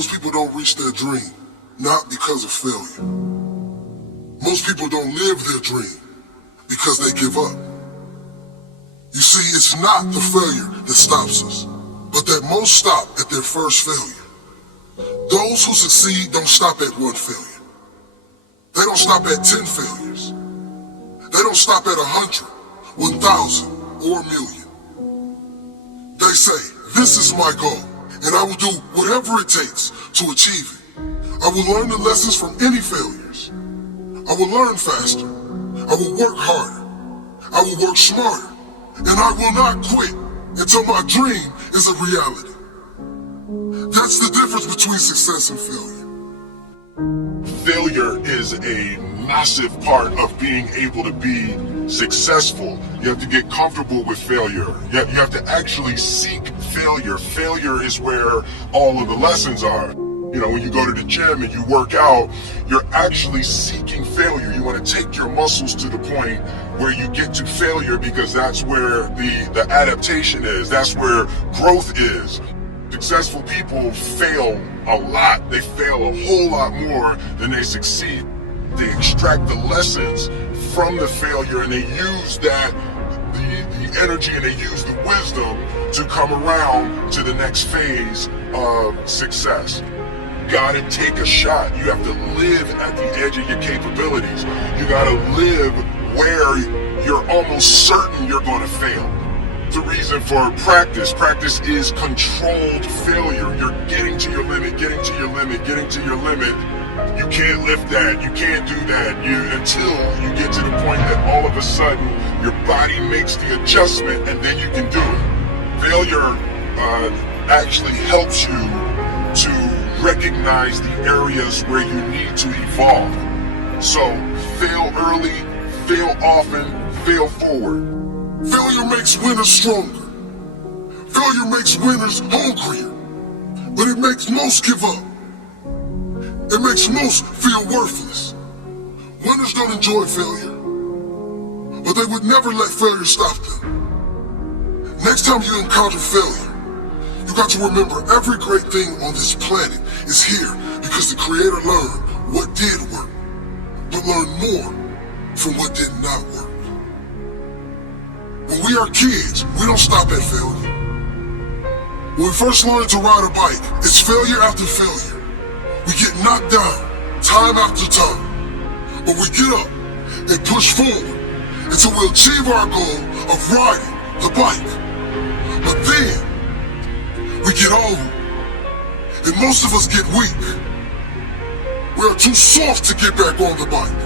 Most people don't reach their dream, not because of failure. Most people don't live their dream because they give up. You see, it's not the failure that stops us, but that most stop at their first failure. Those who succeed don't stop at one failure. They don't stop at 10 failures. They don't stop at 100, 1,000, or a million. They say, this is my goal, and I will do whatever it takes to achieve it. I will learn the lessons from any failures. I will learn faster. I will work harder. I will work smarter. And I will not quit until my dream is a reality. That's the difference between success and failure. Failure is a massive part of being able to be successful. You have to get comfortable with failure. You have to actually seek failure. Failure is where all of the lessons are. You know, when you go to the gym and you work out, you're actually seeking failure. You want to take your muscles to the point where you get to failure, because that's where the adaptation is. That's where growth is. Successful people fail a lot. They fail a whole lot more than they succeed. They extract the lessons from the failure and they use that, the energy, and they use the wisdom to come around to the next phase of success. You gotta take a shot. You have to live at the edge of your capabilities. You gotta live where you're almost certain you're gonna fail. The reason for practice. Practice is controlled failure. You're getting to your limit, getting to your limit, getting to your limit. You can't lift that, you can't do that, until you get to the point that all of a sudden your body makes the adjustment and then you can do it. Failure actually helps you to recognize the areas where you need to evolve. So fail early, fail often, fail forward. Failure makes winners stronger. Failure makes winners hungrier. But it makes most give up. It makes most feel worthless. Winners don't enjoy failure, but they would never let failure stop them. Next time you encounter failure, you got to remember every great thing on this planet is here because the Creator learned what did work, but learned more from what did not work. When we are kids, we don't stop at failure. When we first learn to ride a bike, it's failure after failure. We get knocked down, time after time. But we get up and push forward until we achieve our goal of riding the bike. But then, we get old, and most of us get weak. We are too soft to get back on the bike.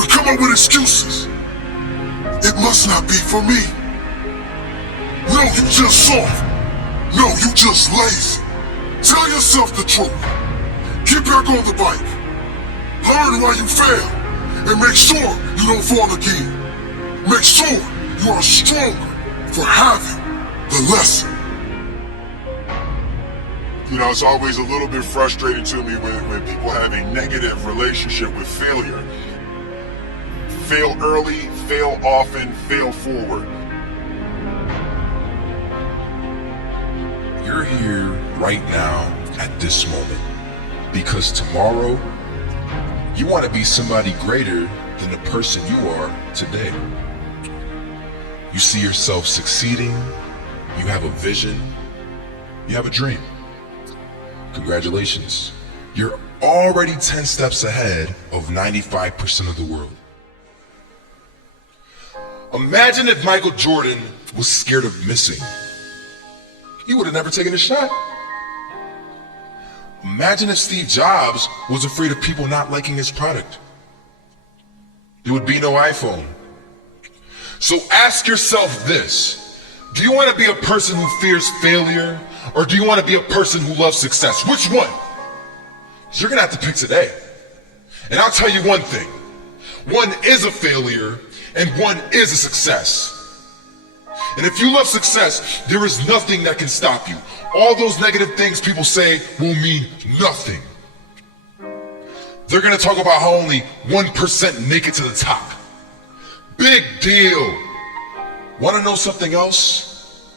We come up with excuses. It must not be for me. No, you just soft. No, you just lazy. Tell yourself the truth. Get back on the bike. Learn why you fail. And make sure you don't fall again. Make sure you are stronger for having the lesson. You know, it's always a little bit frustrating to me when people have a negative relationship with failure. Fail early, fail often, fail forward. You're here right now at this moment because tomorrow you want to be somebody greater than the person you are today. You see yourself succeeding, you have a vision, you have a dream. Congratulations. You're already 10 steps ahead of 95% of the world. Imagine if Michael Jordan was scared of missing. He would have never taken a shot. Imagine if Steve Jobs was afraid of people not liking his product. There would be no iPhone. So ask yourself this: do you want to be a person who fears failure, or do you want to be a person who loves success? Which one? You're gonna have to pick today. And I'll tell you one thing: one is a failure and one is a success. And if you love success, there is nothing that can stop you. All those negative things people say will mean nothing. They're gonna talk about how only 1% make it to the top. Big deal. Wanna know something else?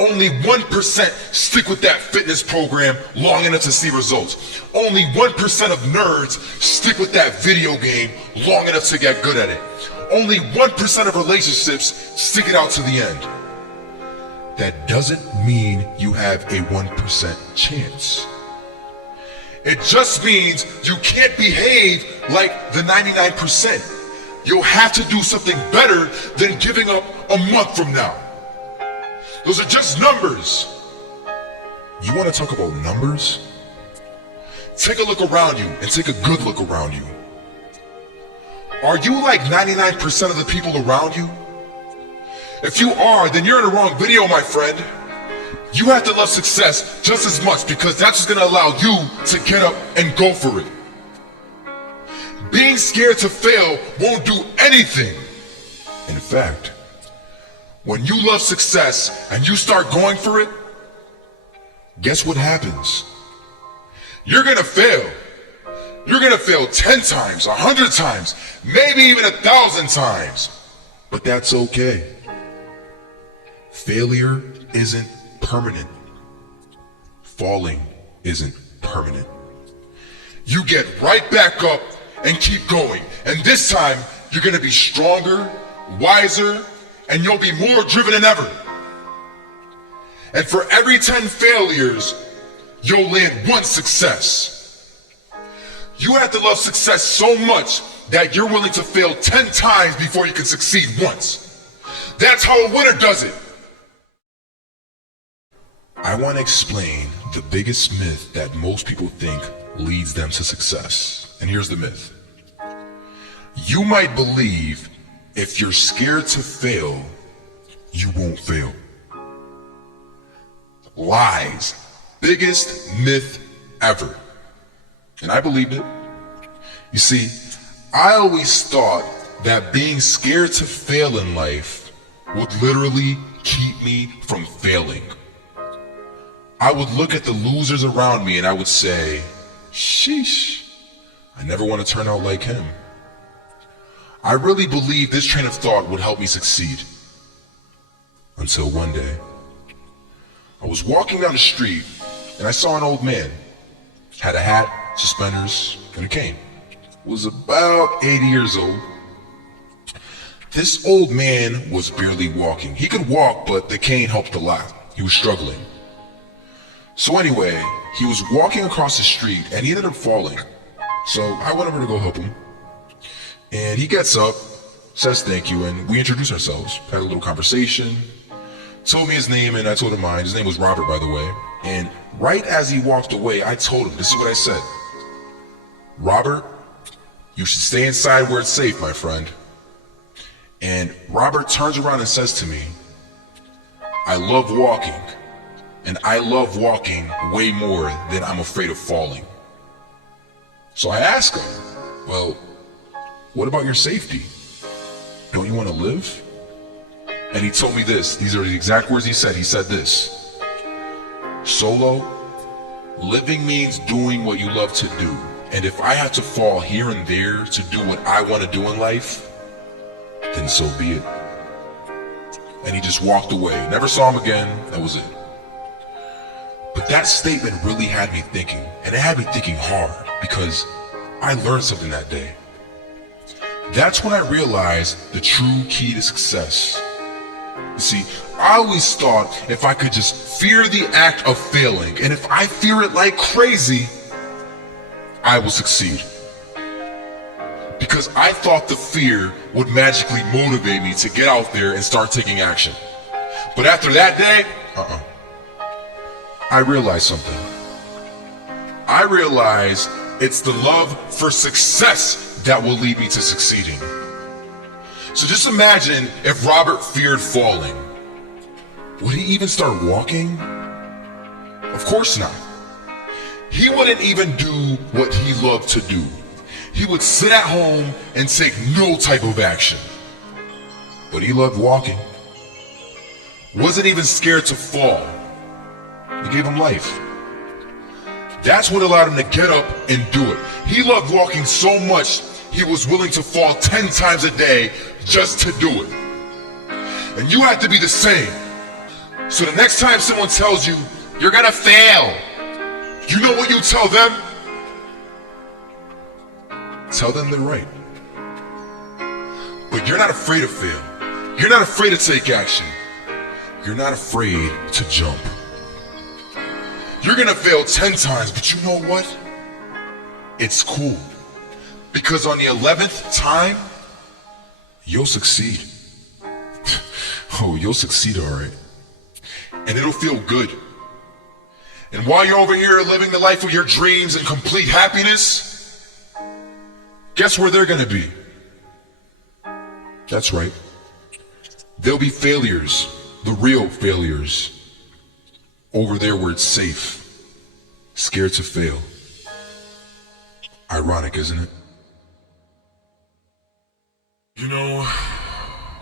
Only 1% stick with that fitness program long enough to see results. Only 1% of nerds stick with that video game long enough to get good at it. Only 1% of relationships stick it out to the end. That doesn't mean you have a 1% chance. It just means you can't behave like the 99%. You'll have to do something better than giving up a month from now. Those are just numbers. You want to talk about numbers? Take a look around you and take a good look around you. Are you like 99% of the people around you? If you are, then you're in the wrong video, my friend. You have to love success just as much because that's what's going to allow you to get up and go for it. Being scared to fail won't do anything. In fact, when you love success and you start going for it, guess what happens? You're gonna fail. You're gonna fail 10 times, 100 times, maybe even 1,000 times. But that's okay. Failure isn't permanent. Falling isn't permanent. You get right back up and keep going. And this time, you're gonna be stronger, wiser, and you'll be more driven than ever. And for every 10 failures, you'll land one success. You have to love success so much that you're willing to fail 10 times before you can succeed once. That's how a winner does it. I want to explain the biggest myth that most people think leads them to success. And here's the myth. You might believe if you're scared to fail, you won't fail. Lies. Biggest myth ever. And I believed it. You see, I always thought that being scared to fail in life would literally keep me from failing. I would look at the losers around me and I would say, sheesh, I never want to turn out like him. I really believed this train of thought would help me succeed. Until one day, I was walking down the street and I saw an old man. Had a hat, suspenders, and a cane. Was about 80 years old. This old man was barely walking. He could walk, but the cane helped a lot. He was struggling. So anyway, he was walking across the street and he ended up falling. So I went over to go help him. And he gets up, says thank you, and we introduced ourselves. Had a little conversation. Told me his name and I told him mine. His name was Robert, by the way. And right as he walked away, I told him, this is what I said. Robert, you should stay inside where it's safe, my friend. And Robert turns around and says to me, I love walking. And I love walking way more than I'm afraid of falling. So I asked him, well, what about your safety? Don't you want to live? And he told me this. These are the exact words he said. He said this. Solo, living means doing what you love to do. And if I have to fall here and there to do what I want to do in life, then so be it. And he just walked away. Never saw him again. That was it. But that statement really had me thinking. And it had me thinking hard because I learned something that day. That's when I realized the true key to success. You see, I always thought if I could just fear the act of failing, and if I fear it like crazy, I will succeed. Because I thought the fear would magically motivate me to get out there and start taking action. But after that day, I realized something. I realized it's the love for success that will lead me to succeeding. So just imagine if Robert feared falling. Would he even start walking? Of course not. He wouldn't even do what he loved to do. He would sit at home and take no type of action. But he loved walking. Wasn't even scared to fall. It gave him life. That's what allowed him to get up and do it. He loved walking so much, he was willing to fall 10 times a day just to do it. And you have to be the same. So the next time someone tells you, you're gonna fail, you know what you tell them? Tell them they're right. But you're not afraid to fail. You're not afraid to take action. You're not afraid to jump. You're gonna fail 10 times, but you know what? It's cool. Because on the 11th time, you'll succeed. Oh, you'll succeed alright. And it'll feel good. And while you're over here living the life of your dreams and complete happiness, guess where they're gonna be? That's right. They'll be failures, the real failures. Over there where it's safe, scared to fail. Ironic, isn't it? You know,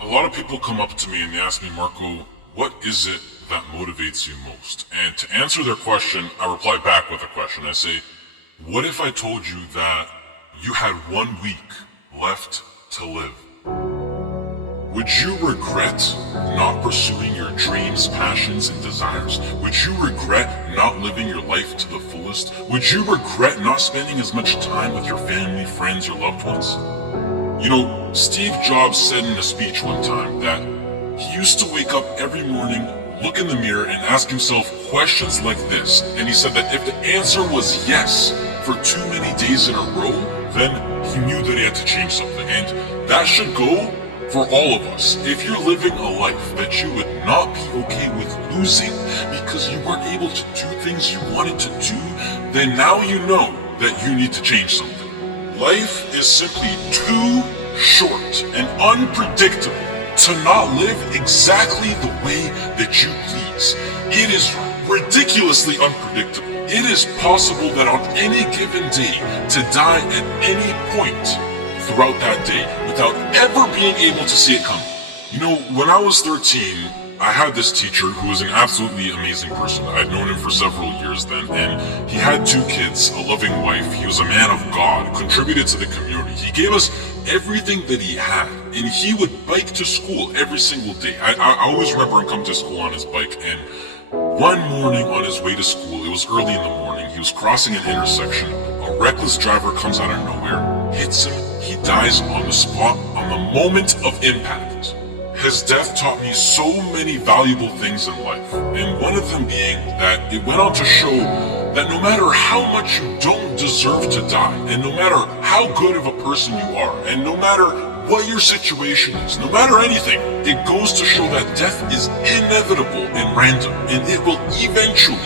a lot of people come up to me and they ask me, Marco, what is it that motivates you most? And to answer their question, I reply back with a question. I say, what if I told you that you had 1 week left to live? Would you regret not pursuing your dreams, passions, and desires? Would you regret not living your life to the fullest? Would you regret not spending as much time with your family, friends, your loved ones? You know, Steve Jobs said in a speech one time that he used to wake up every morning, look in the mirror, and ask himself questions like this. And he said that if the answer was yes for too many days in a row, then he knew that he had to change something. And that should go for all of us. If you're living a life that you would not be okay with losing because you weren't able to do things you wanted to do, then now you know that you need to change something. Life is simply too short and unpredictable to not live exactly the way that you please. It is ridiculously unpredictable. It is possible that on any given day to die at any point throughout that day without ever being able to see it coming. You know, when I was 13, I had this teacher who was an absolutely amazing person. I'd known him for several years then, and he had 2 kids, a loving wife. He was a man of God, contributed to the community. He gave us everything that he had, and he would bike to school every single day. I always remember him coming to school on his bike, and one morning on his way to school, it was early in the morning, he was crossing an intersection. A reckless driver comes out of nowhere, hits him, he dies on the spot, on the moment of impact. His death taught me so many valuable things in life, and one of them being that it went on to show that no matter how much you don't deserve to die, and no matter how good of a person you are, and no matter what your situation is, no matter anything, it goes to show that death is inevitable and random, and it will eventually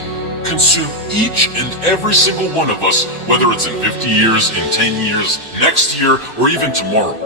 consume each and every single one of us, whether it's in 50 years, in 10 years, next year, or even tomorrow.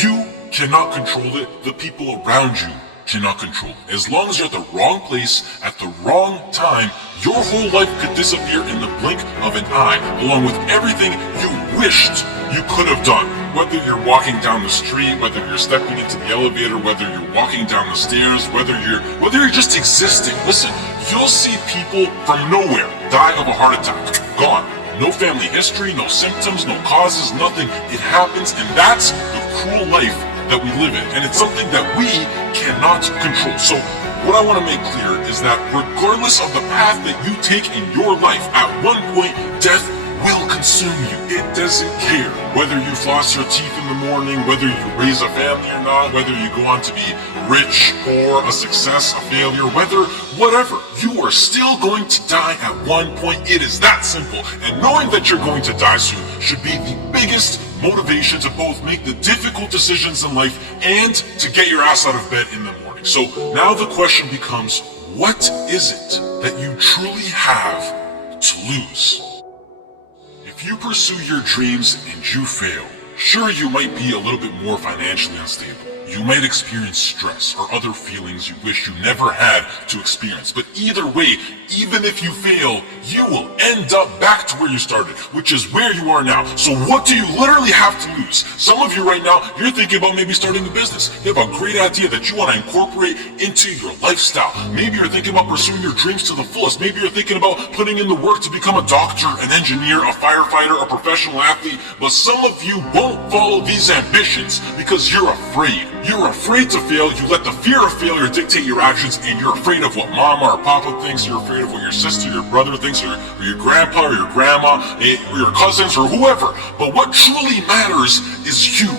You cannot control it. The people around you cannot control it. As long as you're at the wrong place at the wrong time, your whole life could disappear in the blink of an eye, along with everything you wished you could have done. Whether you're walking down the street, whether you're stepping into the elevator, whether you're walking down the stairs, whether you're just existing. Listen, you'll see people from nowhere die of a heart attack. Gone. No family history, no symptoms, no causes, nothing. It happens, and that's the cruel life that we live in, and it's something that we cannot control. So what I want to make clear is that regardless of the path that you take in your life, at one point death will consume you. It doesn't care whether you floss your teeth in the morning, whether you raise a family or not, whether you go on to be rich, poor, a success, a failure, whatever, you are still going to die at one point. It is that simple, and knowing that you're going to die soon should be the biggest motivation to both make the difficult decisions in life and to get your ass out of bed in the morning. So now the question becomes, what is it that you truly have to lose? If you pursue your dreams and you fail, sure, you might be a little bit more financially unstable. You might experience stress or other feelings you wish you never had to experience. But either way, even if you fail, you will end up back to where you started, which is where you are now. So what do you literally have to lose? Some of you right now, you're thinking about maybe starting a business. You have a great idea that you want to incorporate into your lifestyle. Maybe you're thinking about pursuing your dreams to the fullest. Maybe you're thinking about putting in the work to become a doctor, an engineer, a firefighter, a professional athlete. But some of you won't don't follow these ambitions because you're afraid. You're afraid to fail. You let the fear of failure dictate your actions, and you're afraid of what mama or papa thinks. You're afraid of what your sister, your brother thinks, or your grandpa, or your grandma, or your cousins, or whoever. But what truly matters is you.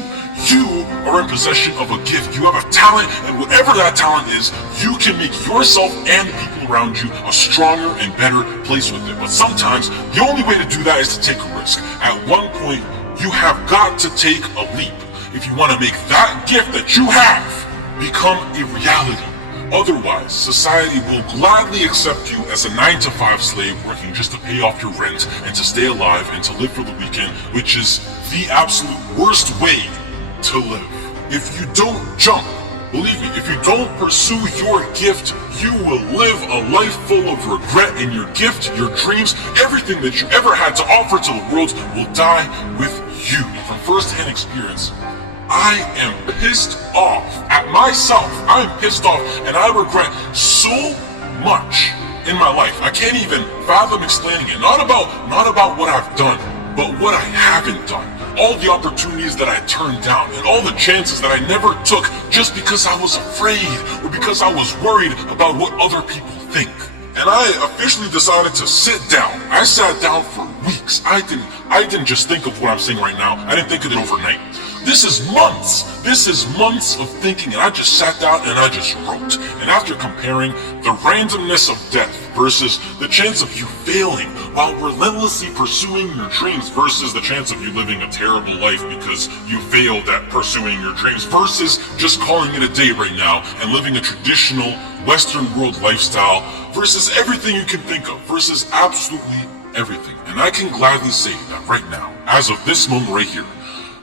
You are in possession of a gift. You have a talent, and whatever that talent is, you can make yourself and the people around you a stronger and better place with it. But sometimes, the only way to do that is to take a risk. At one point, you have got to take a leap if you want to make that gift that you have become a reality. Otherwise, society will gladly accept you as a 9-to-5 slave working just to pay off your rent and to stay alive and to live for the weekend, which is the absolute worst way to live. If you don't jump, believe me, if you don't pursue your gift, you will live a life full of regret, and your gift, your dreams, everything that you ever had to offer to the world will die with you. From first-hand experience, I am pissed off at myself. I am pissed off, and I regret so much in my life. I can't even fathom explaining it. Not about what I've done, but what I haven't done. All the opportunities that I turned down, and all the chances that I never took just because I was afraid or because I was worried about what other people think. And I officially decided to sit down. I sat down for weeks. I didn't just think of what I'm saying right now. I didn't think of it overnight. This is months. This is months of thinking, and I just sat down and I just wrote. And after comparing the randomness of death versus the chance of you failing while relentlessly pursuing your dreams versus the chance of you living a terrible life because you failed at pursuing your dreams versus just calling it a day right now and living a traditional Western world lifestyle versus everything you can think of versus absolutely everything. And I can gladly say that right now, as of this moment right here,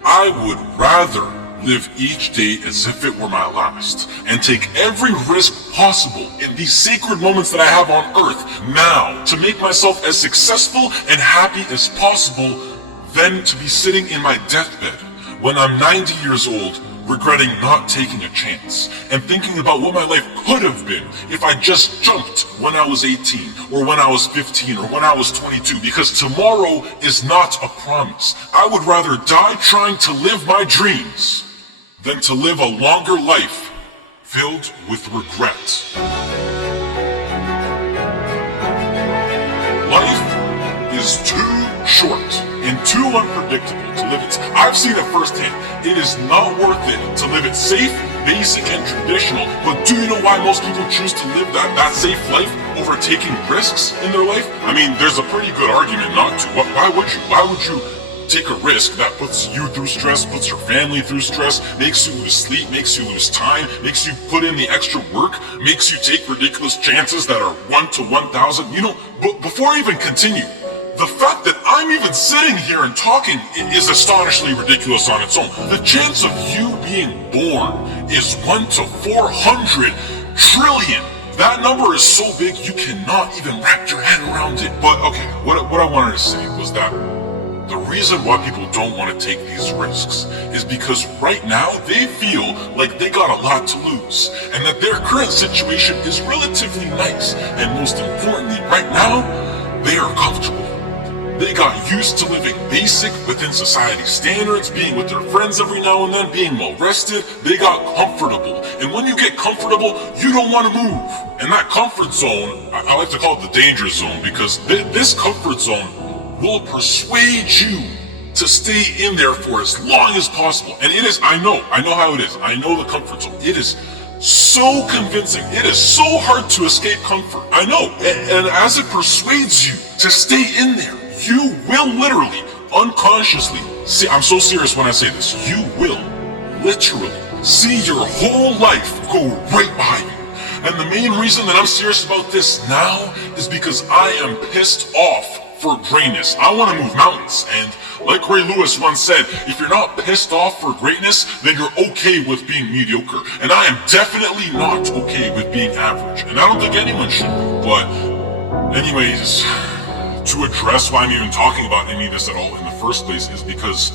I would rather live each day as if it were my last and take every risk possible in these sacred moments that I have on earth now to make myself as successful and happy as possible than to be sitting in my deathbed when I'm 90 years old regretting not taking a chance and thinking about what my life could have been if I just jumped when I was 18 or when I was 15 or when I was 22, because tomorrow is not a promise. I would rather die trying to live my dreams than to live a longer life filled with regret. Life is too short and too unpredictable to live it. I've seen it firsthand. It is not worth it to live it safe, basic, and traditional. But do you know why most people choose to live that safe life over taking risks in their life? I mean, there's a pretty good argument not to. Why would you? Why would you take a risk that puts you through stress, puts your family through stress, makes you lose sleep, makes you lose time, makes you put in the extra work, makes you take ridiculous chances that are 1 to 1,000? You know, but before I even continue, the fact that I'm even sitting here and talking is astonishingly ridiculous on its own. The chance of you being born is 1 to 400 trillion. That number is so big you cannot even wrap your head around it. But okay, what I wanted to say was that the reason why people don't want to take these risks is because right now they feel like they got a lot to lose and that their current situation is relatively nice. And most importantly, right now, they are comfortable. They got used to living basic within society standards, being with their friends every now and then, being well rested. They got comfortable. And when you get comfortable, you don't want to move. And that comfort zone, I like to call it the danger zone, because this comfort zone will persuade you to stay in there for as long as possible. And it is, I know how it is. I know the comfort zone. It is so convincing. It is so hard to escape comfort. I know. And as it persuades you to stay in there, you will literally, unconsciously, see, I'm so serious when I say this, you will literally see your whole life go right by you. And the main reason that I'm serious about this now is because I am pissed off for greatness. I want to move mountains, and like Ray Lewis once said, if you're not pissed off for greatness, then you're okay with being mediocre. And I am definitely not okay with being average, and I don't think anyone should be. But anyways, to address why I'm even talking about any of this at all in the first place is because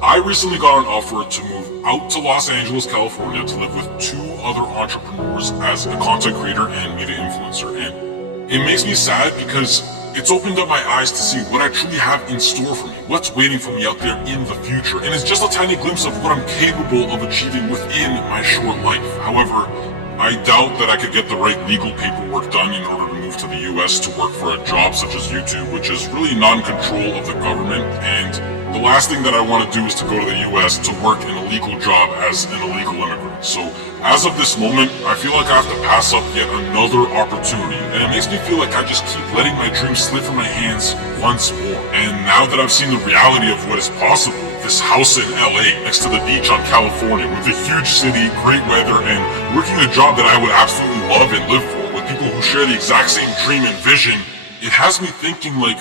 I recently got an offer to move out to Los Angeles, California to live with 2 other entrepreneurs as a content creator and media influencer. And it makes me sad because it's opened up my eyes to see what I truly have in store for me, what's waiting for me out there in the future, and it's just a tiny glimpse of what I'm capable of achieving within my short life. However, I doubt that I could get the right legal paperwork done in order to move to the US to work for a job such as YouTube, which is really non-control of the government, and the last thing that I want to do is to go to the US to work in a legal job as an illegal immigrant. So as of this moment, I feel like I have to pass up yet another opportunity, and it makes me feel like I just keep letting my dreams slip from my hands once more. And now that I've seen the reality of what is possible, this house in LA next to the beach on California with a huge city, great weather, and working a job that I would absolutely love and live for with people who share the exact same dream and vision, it has me thinking like,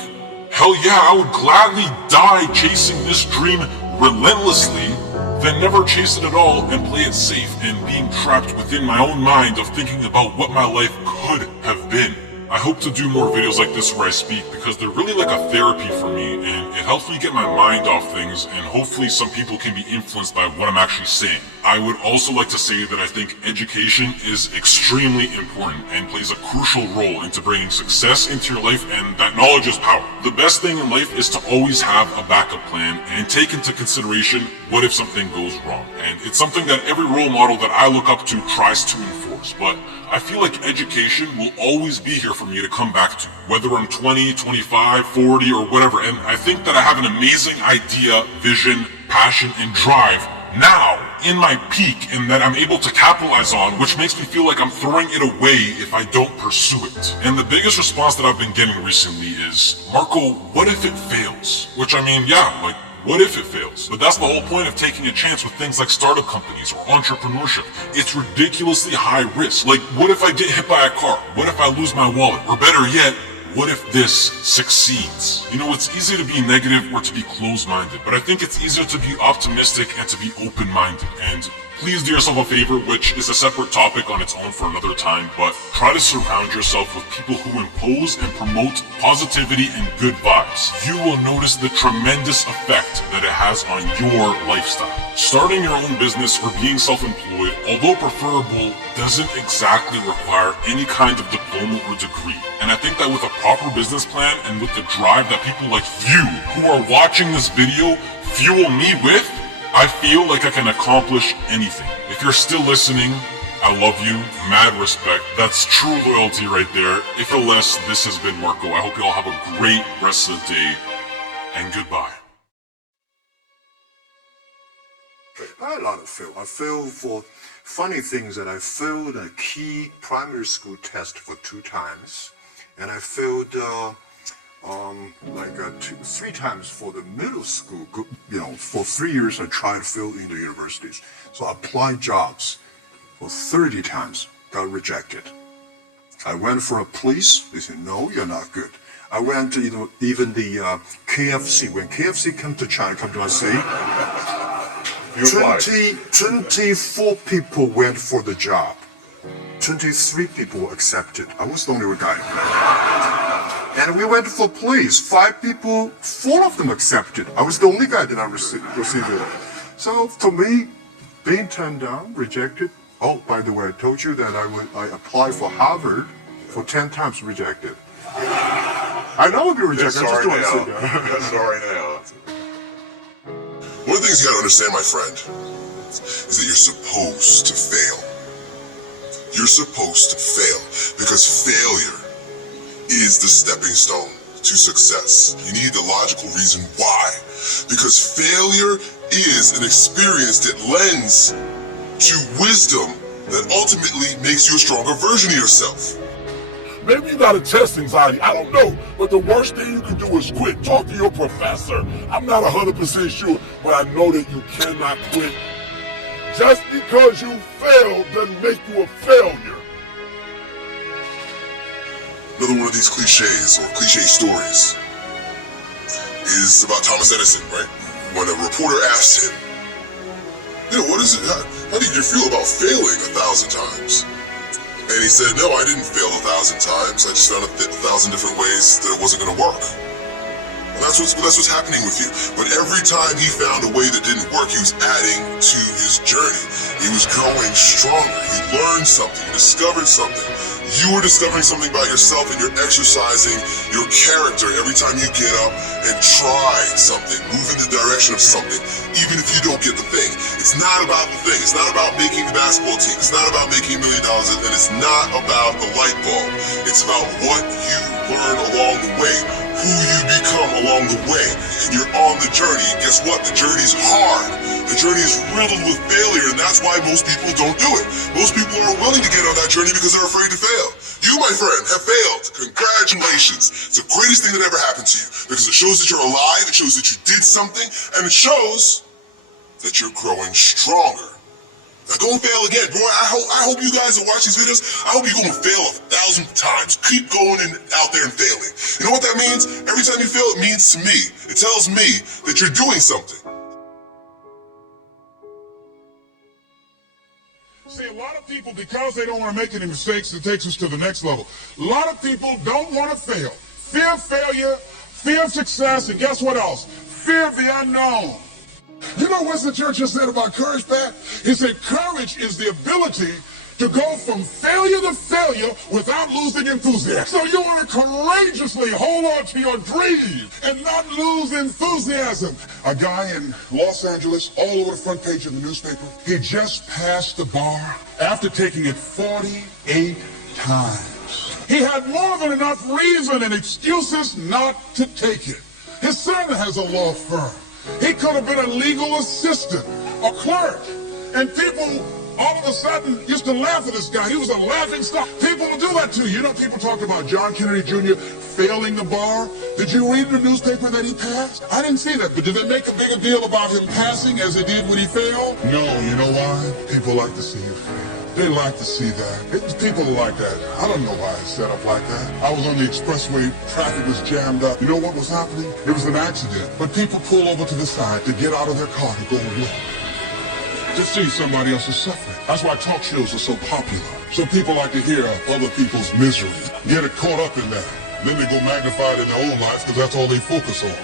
hell yeah, I would gladly die chasing this dream relentlessly than never chase it at all and play it safe and being trapped within my own mind of thinking about what my life could have been. I hope to do more videos like this where I speak because they're really like a therapy for me, and it helps me get my mind off things, and hopefully some people can be influenced by what I'm actually saying. I would also like to say that I think education is extremely important and plays a crucial role into bringing success into your life, and that knowledge is power. The best thing in life is to always have a backup plan and take into consideration what if something goes wrong. And it's something that every role model that I look up to tries to enforce, but I feel like education will always be here for me to come back to, whether I'm 20, 25, 40, or whatever. And I think that I have an amazing idea, vision, passion, and drive now in my peak, and that I'm able to capitalize on, which makes me feel like I'm throwing it away if I don't pursue it. And the biggest response that I've been getting recently is, Marco, what if it fails? Which, I mean, yeah, like, what if it fails? But that's the whole point of taking a chance with things like startup companies or entrepreneurship. It's ridiculously high risk. Like, what if I get hit by a car? What if I lose my wallet? Or better yet, what if this succeeds? You know, it's easy to be negative or to be closed-minded, but I think it's easier to be optimistic and to be open-minded. And please do yourself a favor, which is a separate topic on its own for another time, but try to surround yourself with people who impose and promote positivity and good vibes. You will notice the tremendous effect that it has on your lifestyle. Starting your own business or being self-employed, although preferable, doesn't exactly require any kind of diploma or degree. And I think that with a proper business plan and with the drive that people like you who are watching this video fuel me with, I feel like I can accomplish anything. If you're still listening, I love you, mad respect. That's true loyalty right there. If or less, this has been Marco. I hope you all have a great rest of the day, and goodbye. I had a lot of fail. I failed for funny things that I failed a key primary school test for 2 times, and I failed 3 times for the middle school. You know, for 3 years I tried to fill in the universities. So I applied jobs for 30 times, got rejected. I went for a police, they said, no, you're not good. I went to even the KFC. When KFC come to China, come to our city, 24 people went for the job. 23 people were accepted. I was the only guy. And we went for police. 5 people, 4 of them accepted. I was the only guy that I received it. So to me, being turned down, rejected. Oh, by the way, I told you that I applied for Harvard for 10 times, rejected. I know I'll be rejected. I just don't want to say that. Sorry now. One of the things you gotta understand, my friend, is that you're supposed to fail. You're supposed to fail because failure is the stepping stone to success. You need the logical reason why. Because failure is an experience that lends to wisdom that ultimately makes you a stronger version of yourself. Maybe you got a test anxiety, I don't know. But the worst thing you can do is quit. Talk to your professor. I'm not 100% sure, but I know that you cannot quit. Just because you failed doesn't make you a failure. Another one of these cliches or cliche stories is about Thomas Edison, right? When a reporter asked him, what is it? How did you feel about failing 1,000 times? And he said, no, I didn't fail 1,000 times. I just found 1,000 different ways that it wasn't going to work. And that's what's happening with you. But every time he found a way that didn't work, he was adding to his journey. He was growing stronger. He learned something, he discovered something. You are discovering something about yourself, and you're exercising your character every time you get up and try something, move in the direction of something, even if you don't get the thing. It's not about the thing. It's not about making the basketball team. It's not about making $1 million, and it's not about the light bulb. It's about what you learn along the way, who you become along the way, and you're on the journey. And guess what? The journey's hard. The journey is riddled with failure, and that's why most people don't do it. Most people aren't willing to get on that journey because they're afraid to fail. You, my friend, have failed. Congratulations. It's the greatest thing that ever happened to you because it shows that you're alive, it shows that you did something, and it shows that you're growing stronger. Now go and fail again. Boy, I hope you guys that watch these videos, I hope you go and fail 1,000 times. Keep going out there and failing. You know what that means? Every time you fail, it means to me, it tells me that you're doing something. See, a lot of people, because they don't want to make any mistakes, it takes us to the next level. A lot of people don't want to fail. Fear of failure, fear of success, and guess what else? Fear of the unknown. You know what Winston Churchill said about courage, Pat? He said courage is the ability to go from failure to failure without losing enthusiasm. So you want to courageously hold on to your dream and not lose enthusiasm. A guy in Los Angeles, all over the front page of the newspaper, he just passed the bar after taking it 48 times. He had more than enough reason and excuses not to take it. His son has a law firm. He could have been a legal assistant, a clerk, and people all of a sudden used to laugh at this guy. He was a laughing stock. People will do that to you. You know, people talk about John Kennedy Jr. failing the bar. Did you read in the newspaper that he passed? I didn't see that, but did they make a bigger deal about him passing as they did when he failed? No, you know why? People like to see you fail. They like to see that. People like that. I don't know why it's set up like that. I was on the expressway, traffic was jammed up. You know what was happening? It was an accident. But people pull over to the side to get out of their car to go and look. To see somebody else's suffering. That's why talk shows are so popular. So people like to hear other people's misery. Get it caught up in that. Then they go magnify it in their own lives because that's all they focus on.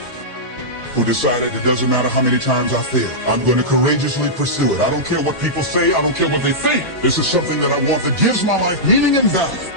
Who decided it doesn't matter how many times I fail. I'm going to courageously pursue it. I don't care what people say. I don't care what they think. This is something that I want that gives my life meaning and value.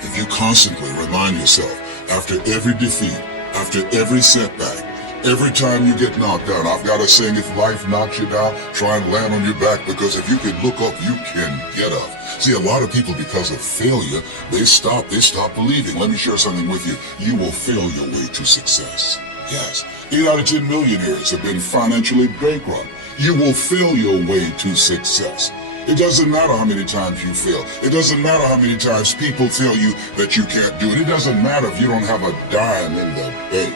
If you constantly remind yourself, after every defeat, after every setback, every time you get knocked down, I've got a saying, if life knocks you down, try and land on your back, because if you can look up, you can get up. See, a lot of people, because of failure, they stop believing. Let me share something with you. You will fail your way to success. Yes, 8 out of 10 millionaires have been financially bankrupt. You will fail your way to success. It doesn't matter how many times you fail. It doesn't matter how many times people tell you that you can't do it. It doesn't matter if you don't have a dime in the bank.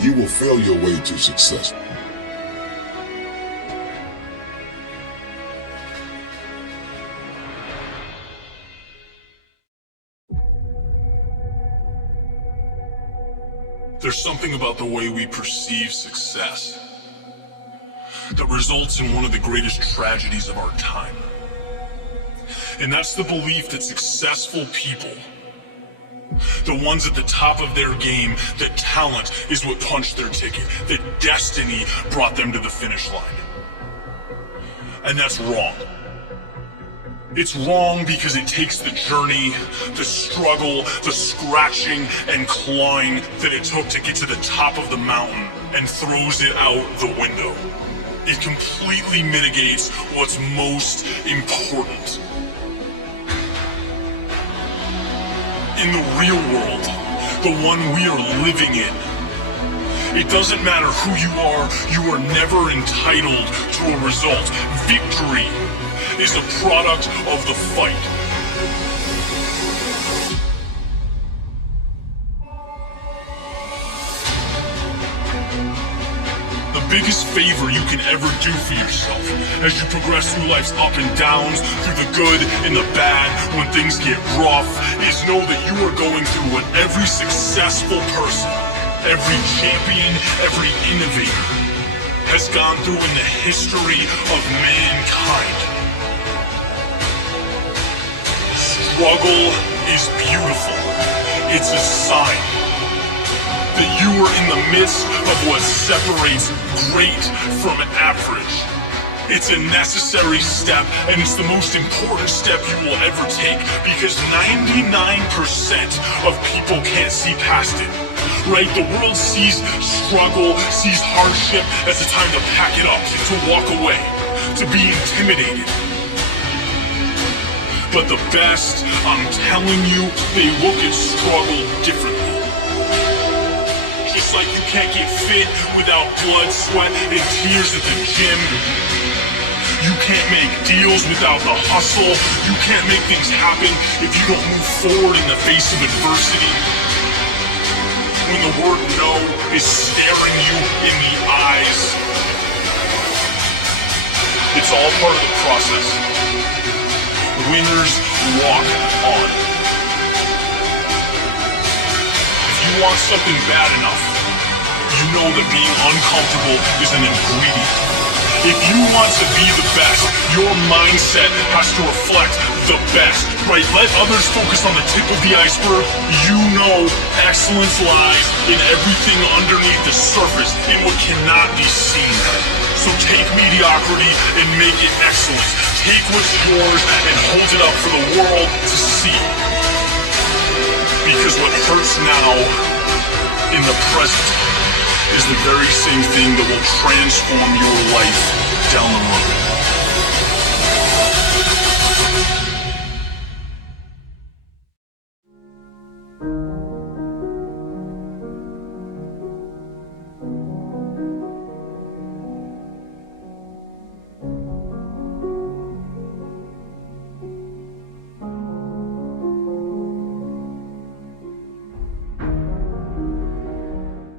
You will fail your way to success. There's something about the way we perceive success that results in one of the greatest tragedies of our time. And that's the belief that successful people, the ones at the top of their game, that talent is what punched their ticket, that destiny brought them to the finish line. And that's wrong. It's wrong because it takes the journey, the struggle, the scratching and clawing that it took to get to the top of the mountain and throws it out the window. It completely mitigates what's most important. In the real world, the one we are living in, it doesn't matter who you are never entitled to a result. Victory is a product of the fight. The biggest favor you can ever do for yourself as you progress through life's up and downs, through the good and the bad, when things get rough, is know that you are going through what every successful person, every champion, every innovator has gone through in the history of mankind. Struggle is beautiful. It's a sign that you are in the midst of what separates great from average. It's a necessary step, and it's the most important step you will ever take, because 99% of people can't see past it. Right? The world sees struggle, sees hardship as a time to pack it up, to walk away, to be intimidated. But the best, I'm telling you, they look at struggle differently. Just like you can't get fit without blood, sweat, and tears at the gym. You can't make deals without the hustle. You can't make things happen if you don't move forward in the face of adversity. When the word no is staring you in the eyes, it's all part of the process. Winners walk on. If you want something bad enough, you know that being uncomfortable is an ingredient. If you want to be the best, your mindset has to reflect the best, right? Let others focus on the tip of the iceberg. You know excellence lies in everything underneath the surface, in what cannot be seen. So take mediocrity and make it excellence. Take what's yours and hold it up for the world to see. Because what hurts now in the present is the very same thing that will transform your life down the road.